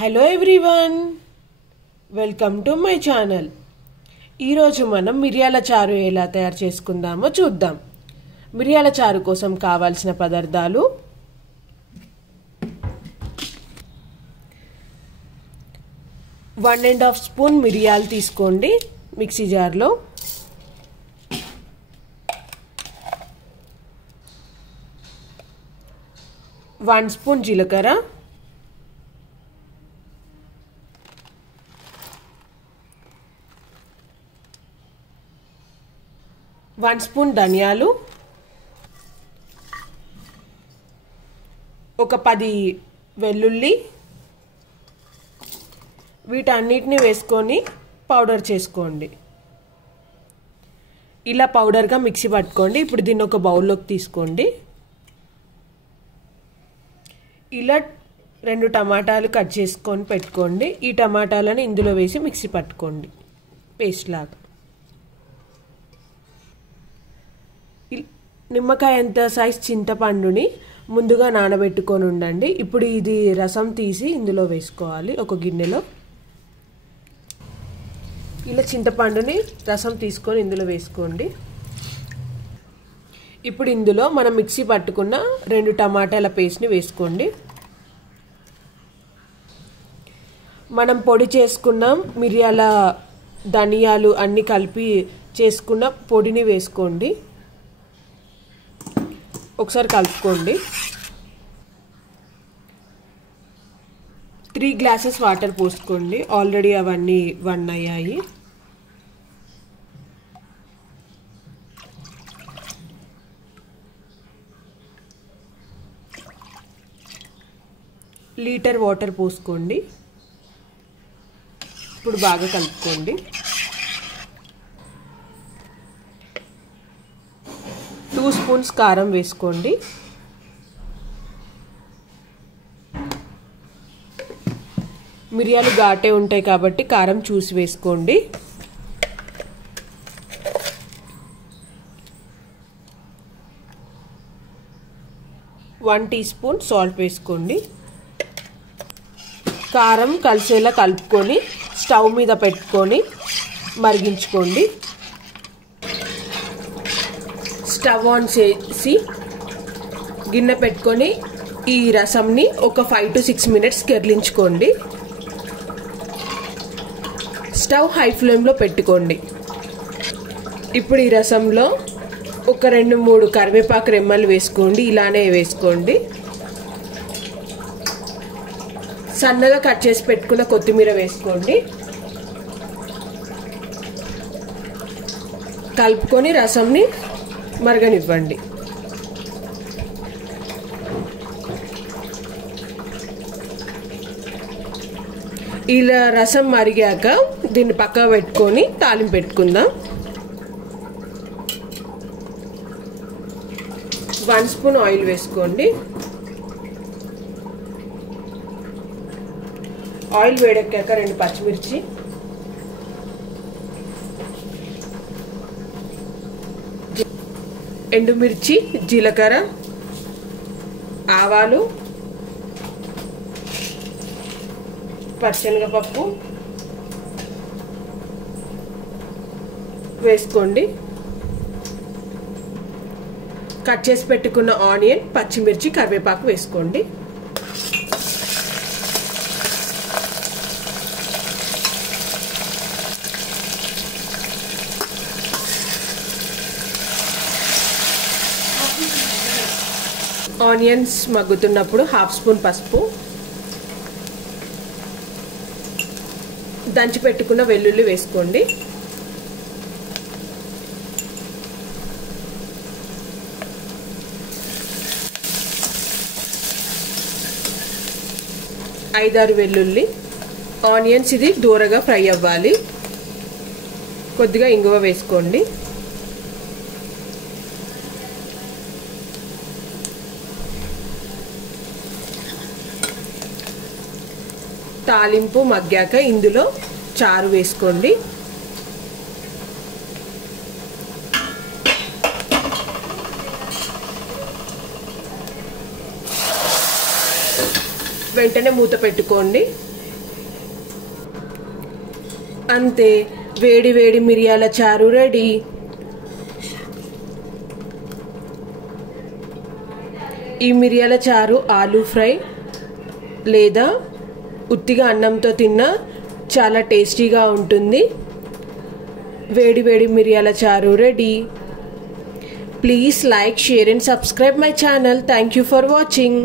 Hello everyone, welcome to my channel. ఈరోజు మనం మిరియాల చారు ఎలా తయారు చేసుకుందామో చూద్దాం. మిరియాల చారు కోసం కావాల్సిన పదార్థాలు: 1½ స్పూన్ మిరియాలు తీసుకోండి మిక్సీ జార్లో. 1 స్పూన్ జీలకర్ర, 1 స్పూన్ ధనియాలు, ఒక 10 వెల్లుల్లి, వీటన్నిటిని వేసుకొని పౌడర్ చేసుకోండి. ఇలా పౌడర్గా మిక్సీ పట్టుకోండి. ఇప్పుడు దీన్ని ఒక బౌల్లోకి తీసుకోండి. ఇలా 2 టమాటాలు కట్ చేసుకొని పెట్టుకోండి. ఈ టమాటాలను ఇందులో వేసి మిక్సీ పట్టుకోండి పేస్ట్ లాగా. నిమ్మకాయ అంత సైజ్ చింతపండుని ముందుగా నానబెట్టుకొని ఉండండి. ఇప్పుడు ఇది రసం తీసి ఇందులో వేసుకోవాలి ఒక గిన్నెలో. ఇలా చింతపండుని రసం తీసుకొని ఇందులో వేసుకోండి. ఇప్పుడు ఇందులో మనం మిక్సీ పట్టుకున్న 2 టమాటాల పేస్ట్ని వేసుకోండి. మనం పొడి చేసుకున్న మిరియాల ధనియాలు అన్నీ కలిపి చేసుకున్న పొడిని వేసుకోండి. ఒకసారి కలుపుకోండి. 3 గ్లాసెస్ వాటర్ పోసుకోండి. ఆల్రెడీ అవన్నీ 1 అయ్యాయి. లీటర్ వాటర్ పోసుకోండి. ఇప్పుడు బాగా కలుపుకోండి. 2 స్పూన్స్ కారం వేసుకోండి. మిరియాలు ఘాటే ఉంటాయి కాబట్టి కారం చూసి వేసుకోండి. 1 టీ స్పూన్ సాల్ట్ వేసుకోండి. కారం కలిసేలా కలుపుకొని స్టవ్ మీద పెట్టుకొని మరిగించుకోండి. స్టవ్ ఆన్ చేసి గిన్నె పెట్టుకొని ఈ రసంని ఒక 5 to 6 మినిట్స్ కెర్లించుకోండి. స్టవ్ హై ఫ్లేమ్లో పెట్టుకోండి. ఇప్పుడు ఈ రసంలో ఒక 2-3 కరివేపాకు రెమ్మలు వేసుకోండి. ఇలానే వేసుకోండి. సన్నగా కట్ చేసి పెట్టుకున్న కొత్తిమీర వేసుకోండి. కలుపుకొని రసంని మరగనివ్వండి. ఇలా రసం మరిగాక దీన్ని పక్కన పెట్టుకొని తాలింపు పెట్టుకుందాం. 1 స్పూన్ ఆయిల్ వేసుకోండి. ఆయిల్ వేడెక్కాక 2 పచ్చిమిర్చి, ఎండుమిర్చి, జీలకర్ర, ఆవాలు, పచ్చనగపప్పు వేసుకోండి. కట్ చేసి పెట్టుకున్న ఆనియన్, పచ్చిమిర్చి, కరివేపాకు వేసుకోండి. ఆనియన్స్ మగ్గుతున్నప్పుడు 1/2 స్పూన్ పసుపు, దంచి పెట్టుకున్న వెల్లుల్లి వేసుకోండి. ఐదారు వెల్లుల్లి. ఆనియన్స్ ఇది దూరగా ఫ్రై అవ్వాలి. కొద్దిగా ఇంగువ వేసుకోండి. తాలింపు మగ్గాక ఇందులో చారు వేసుకోండి. వెంటనే మూత పెట్టుకోండి. అంతే, వేడి వేడి మిరియాల చారు రెడీ. ఈ మిరియాల చారు ఆలూ ఫ్రై లేదా ఉత్తిగా అన్నంతో తిన్నా చాలా టేస్టీగా ఉంటుంది. వేడి వేడి మిరియాల చారు ready. Please like, share and subscribe my channel. Thank you for watching.